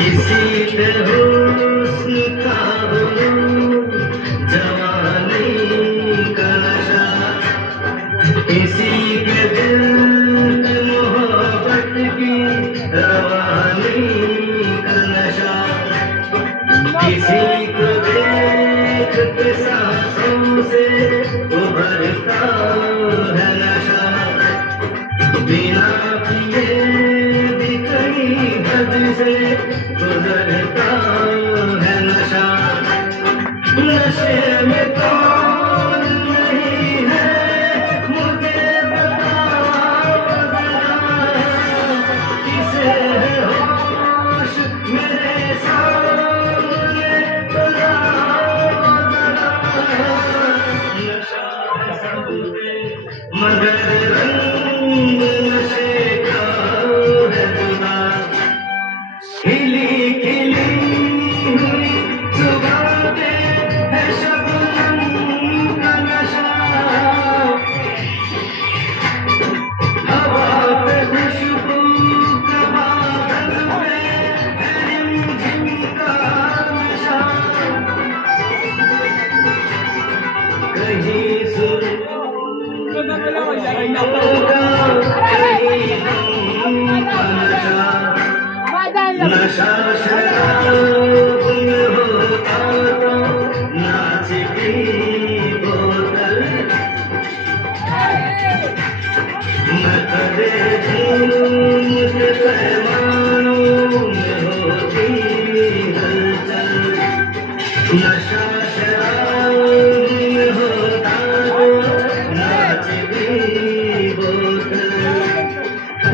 किसी पे हुस्न का हुनूर, जवानी का नशा, किसी के दिल पे मोहब्बत की रवानी का नशा, किसी को देख के सांसों से उभरता है नशा, बिना पिए भी कहीं हद से गुजरता है नशा। नशे में कौन नहीं है मुझे बताओ जरा, किसे है होश मेरे सामने बुलाओ जरा। नशा है सब पे मगर रंग नशे का है जुदा, खिली खिली हुई जुबां पे है शबनम का नशा, हवा पे खुशबू का बादल पे है रिमझिम का नशा, कहीं सुर होगा कहीं गम का नशा, नशा शराब में होता तो नाच की बोतल, न करे झूम के पैमानों में होती हलचल। नशा